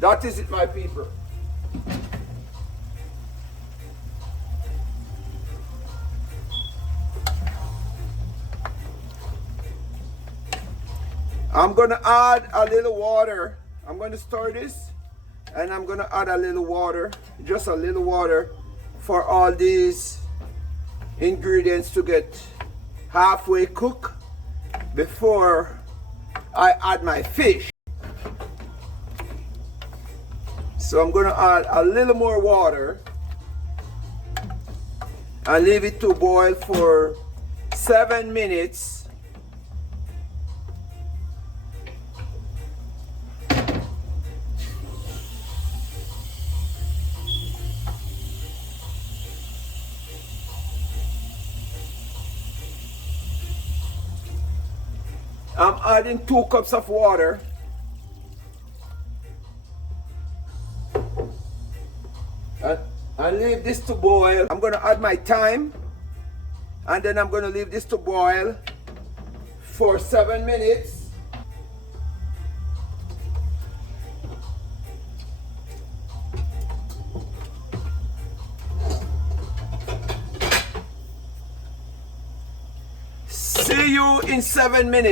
That is it, my people. I'm going to add a little water. I'm going to stir this and I'm going to add a little water, just a little water, for all these ingredients to get halfway cooked before I add my fish. So I'm going to add a little more water and leave it to boil for 7 minutes. I'm adding 2 cups of water. And leave this to boil. I'm going to add my thyme. And then I'm going to leave this to boil for 7 minutes. See you in 7 minutes.